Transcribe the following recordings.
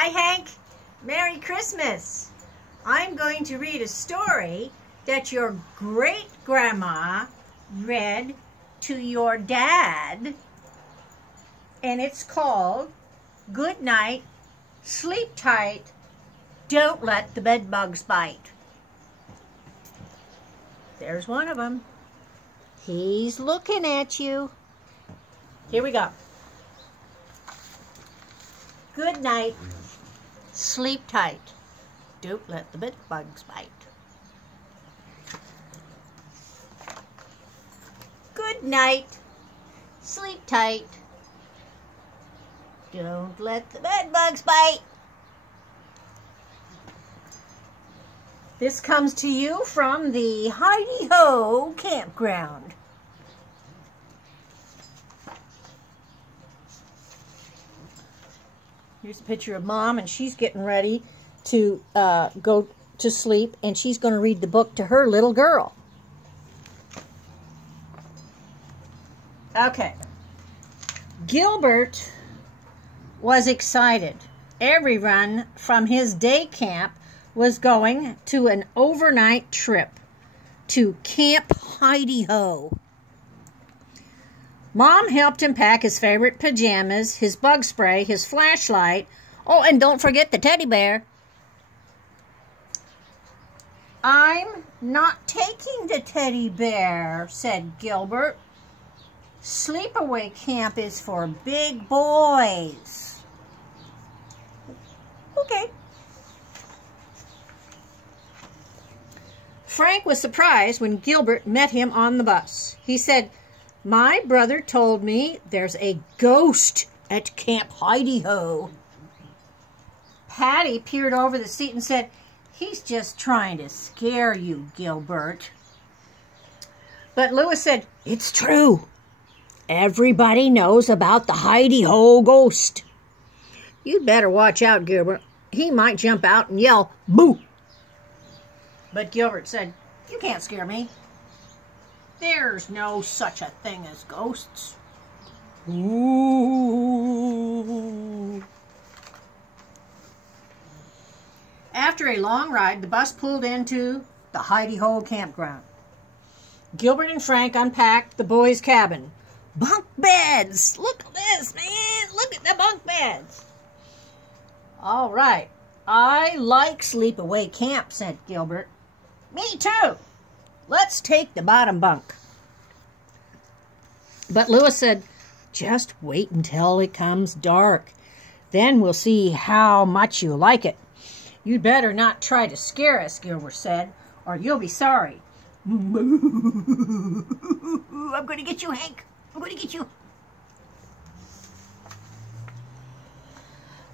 Hi, Hank. Merry Christmas. I'm going to read a story that your great-grandma read to your dad, and it's called Good Night, Sleep Tight, Don't Let the Bedbugs Bite. There's one of them. He's looking at you. Here we go. Good night. Sleep tight. Don't let the bedbugs bite. Good night. Sleep tight. Don't let the bedbugs bite. This comes to you from the Hidey-Ho campground. Here's a picture of Mom, and she's getting ready to go to sleep, and she's going to read the book to her little girl. Okay. Gilbert was excited. Everyone from his day camp was going to an overnight trip to Camp Hidey-Ho. Mom helped him pack his favorite pajamas, his bug spray, his flashlight. Oh, and don't forget the teddy bear. I'm not taking the teddy bear, said Gilbert. Sleepaway camp is for big boys. Okay. Frank was surprised when Gilbert met him on the bus. He said, "My brother told me there's a ghost at Camp Hidey-Ho." Patty peered over the seat and said, "He's just trying to scare you, Gilbert." But Louis said, "It's true. Everybody knows about the Hidey-Ho ghost. You'd better watch out, Gilbert. He might jump out and yell, 'Boo!'" But Gilbert said, "You can't scare me. There's no such a thing as ghosts." Ooh. After a long ride, the bus pulled into the Hidey-Ho campground. Gilbert and Frank unpacked the boys' cabin. Bunk beds! Look at this, man! Look at the bunk beds! All right. I like sleepaway camp, said Gilbert. Me too. Let's take the bottom bunk. But Louis said, "Just wait until it comes dark. Then we'll see how much you like it." "You'd better not try to scare us," Gilbert said, "or you'll be sorry." "I'm going to get you, Hank. I'm going to get you."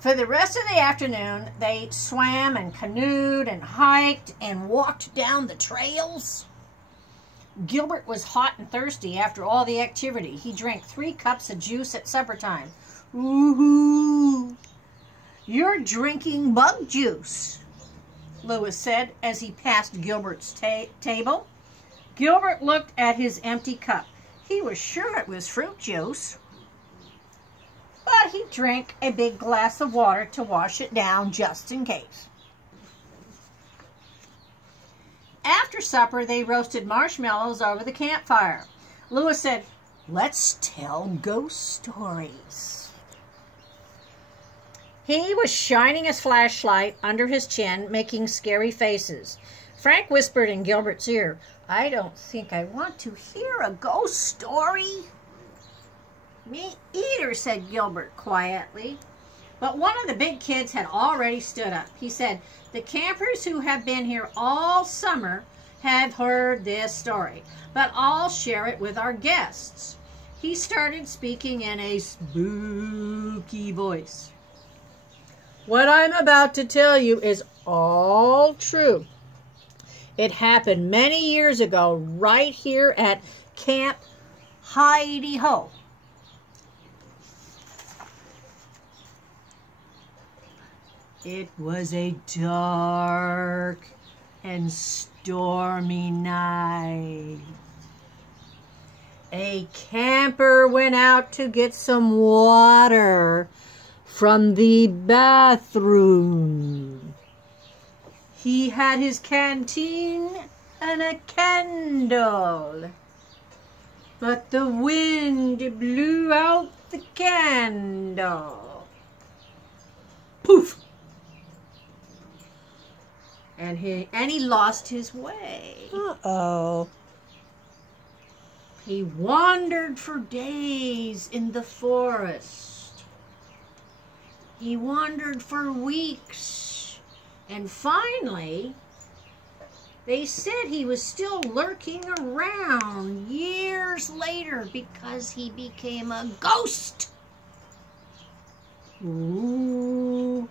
For the rest of the afternoon, they swam and canoed and hiked and walked down the trails. Gilbert was hot and thirsty after all the activity. He drank 3 cups of juice at supper time. "Ooh, you're drinking bug juice," Louis said as he passed Gilbert's table. Gilbert looked at his empty cup. He was sure it was fruit juice, but he drank a big glass of water to wash it down just in case. After supper, they roasted marshmallows over the campfire. Louis said, "Let's tell ghost stories." He was shining his flashlight under his chin, making scary faces. Frank whispered in Gilbert's ear, "I don't think I want to hear a ghost story." "Me either," said Gilbert quietly. But one of the big kids had already stood up. He said, "The campers who have been here all summer have heard this story, but I'll share it with our guests." He started speaking in a spooky voice. "What I'm about to tell you is all true. It happened many years ago right here at Camp Hidey-Ho. It was a dark and stormy night. A camper went out to get some water from the bathroom. He had his canteen and a candle, but the wind blew out the candle. Poof! And he lost his way. Uh-oh. He wandered for days in the forest. He wandered for weeks. And finally, they said he was still lurking around years later because he became a ghost. Ooh.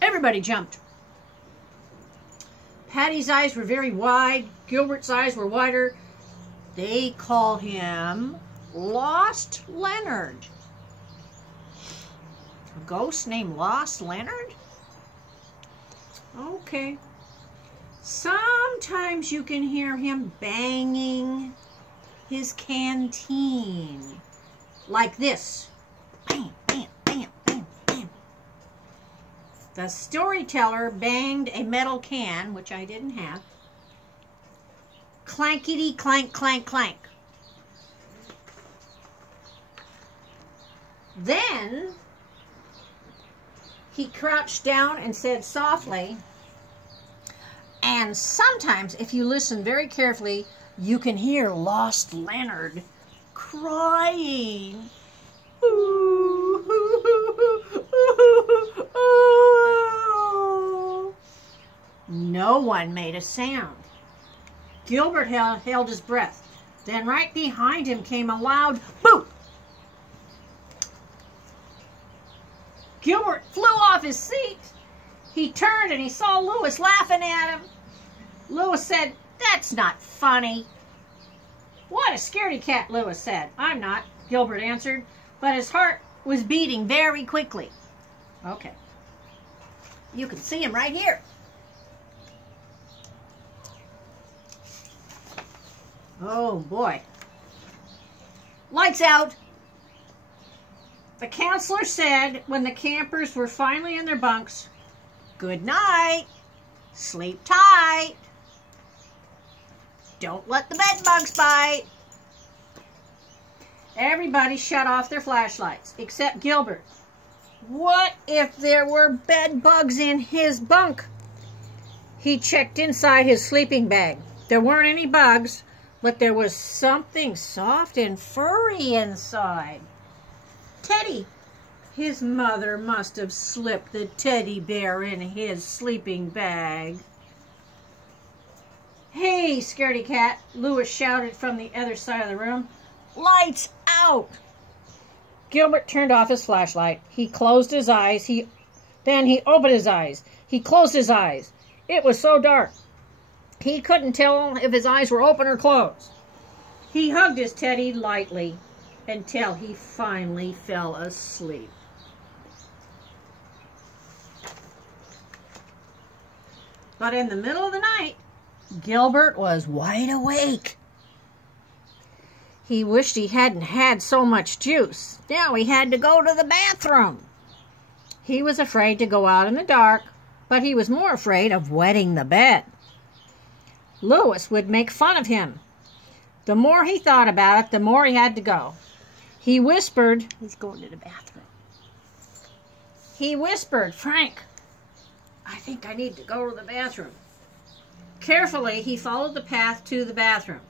Everybody jumped. Patty's eyes were very wide. Gilbert's eyes were wider. They call him Lost Leonard. A ghost named Lost Leonard? Okay. Sometimes you can hear him banging his canteen. Like this. Bam, bam, bam, bam, bam. The storyteller banged a metal can, which I didn't have. Clankety clank, clank, clank. Then he crouched down and said softly, and sometimes if you listen very carefully, you can hear Lost Leonard crying. No one made a sound. Gilbert held his breath. Then right behind him came a loud boom. Gilbert flew off his seat. He turned and he saw Louis laughing at him. Louis said, "That's not funny." "What a scaredy cat," Louis said. "I'm not," Gilbert answered, but his heart was beating very quickly. Okay. You can see him right here. Oh, boy. Lights out. The counselor said when the campers were finally in their bunks, "Good night. Sleep tight. Don't let the bedbugs bite." Everybody shut off their flashlights, except Gilbert. What if there were bedbugs in his bunk? He checked inside his sleeping bag. There weren't any bugs, but there was something soft and furry inside. Teddy. His mother must have slipped the teddy bear in his sleeping bag. "Hey, scaredy cat," Louis shouted from the other side of the room. "Lights out!" Gilbert turned off his flashlight. He closed his eyes. Then he opened his eyes. He closed his eyes. It was so dark, he couldn't tell if his eyes were open or closed. He hugged his teddy lightly until he finally fell asleep. But in the middle of the night, Gilbert was wide awake. He wished he hadn't had so much juice. Now he had to go to the bathroom. He was afraid to go out in the dark, but he was more afraid of wetting the bed. Louis would make fun of him. The more he thought about it, the more he had to go. He whispered, "He's going to the bathroom." He whispered, "Frank, I think I need to go to the bathroom." Carefully, he followed the path to the bathroom,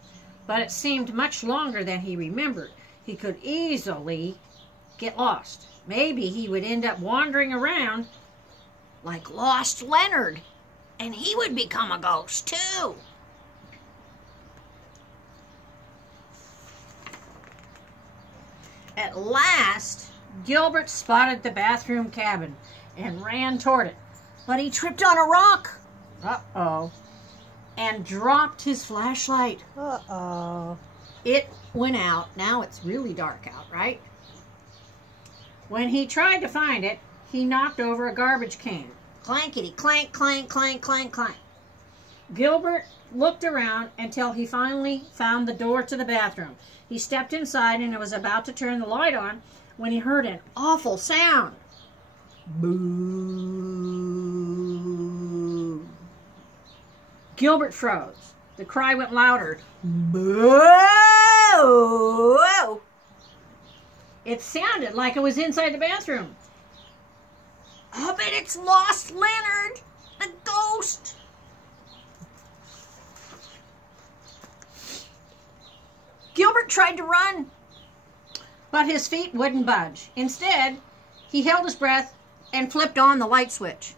but it seemed much longer than he remembered. He could easily get lost. Maybe he would end up wandering around like Lost Leonard, and he would become a ghost too. At last, Gilbert spotted the bathroom cabin and ran toward it, but he tripped on a rock. Uh-oh. And dropped his flashlight. Uh-oh. It went out. Now it's really dark out, right? When he tried to find it, he knocked over a garbage can. Clankety, clank, clank, clank, clank, clank. Gilbert looked around until he finally found the door to the bathroom. He stepped inside and was about to turn the light on when he heard an awful sound. Boo. Gilbert froze. The cry went louder. Boo! It sounded like it was inside the bathroom. I bet it's lost Leonard, the ghost. Gilbert tried to run, but his feet wouldn't budge. Instead, he held his breath and flipped on the light switch.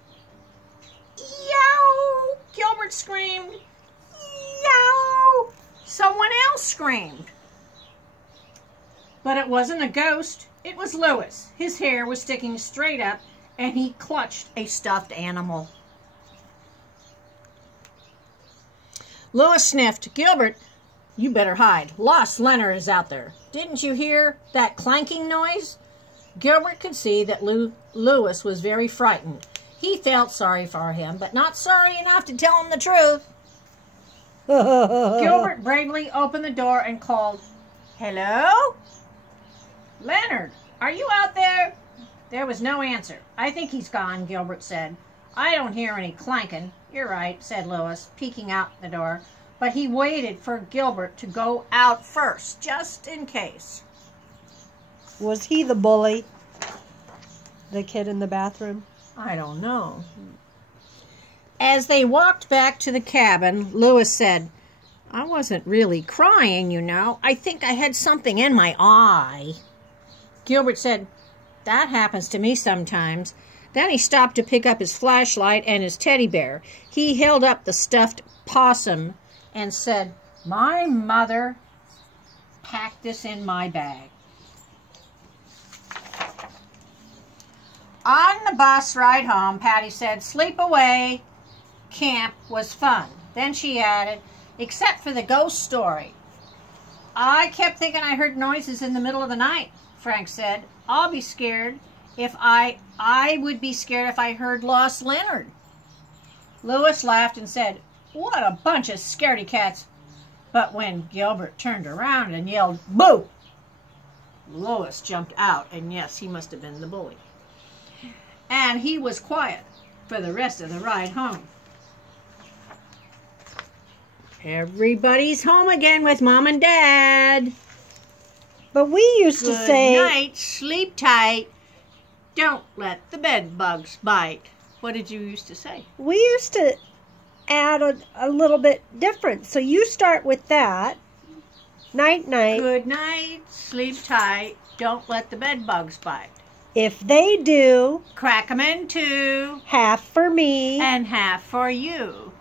Yow! Gilbert screamed. Yow! Someone else screamed. But it wasn't a ghost. It was Louis. His hair was sticking straight up, and he clutched a stuffed animal. Louis sniffed. Gilbert, you better hide. Lost Leonard is out there. Didn't you hear that clanking noise? Gilbert could see that Louis was very frightened. He felt sorry for him, but not sorry enough to tell him the truth. Gilbert bravely opened the door and called, "Hello? Leonard, are you out there?" There was no answer. "I think he's gone," Gilbert said. "I don't hear any clanking." "You're right," said Louis, peeking out the door. But he waited for Gilbert to go out first, just in case. Was he the bully? The kid in the bathroom? I don't know. As they walked back to the cabin, Louis said, "I wasn't really crying, you know. I think I had something in my eye." Gilbert said, "That happens to me sometimes." Then he stopped to pick up his flashlight and his teddy bear. He held up the stuffed possum and said, "My mother packed this in my bag." On the bus ride home, Patty said, "Sleep away. Camp was fun." Then she added, "Except for the ghost story." "I kept thinking I heard noises in the middle of the night," Frank said. "I'll be scared if I would be scared if I heard Lost Leonard." Louis laughed and said, "What a bunch of scaredy cats." But when Gilbert turned around and yelled, "Boo!" Louis jumped out, and yes, he must have been the bully. And he was quiet for the rest of the ride home. Everybody's home again with Mom and Dad. But we used to say... Good night, sleep tight. Don't let the bed bugs bite. What did you used to say? We used to add a little bit different. So you start with that. Night, night. Good night, sleep tight. Don't let the bed bugs bite. If they do, crack 'em in two. Half for me. And half for you.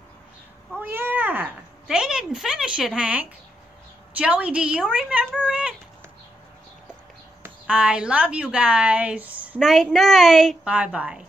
Oh, yeah. They didn't finish it, Hank. Joey, do you remember it? I love you guys. Night, night. Bye-bye.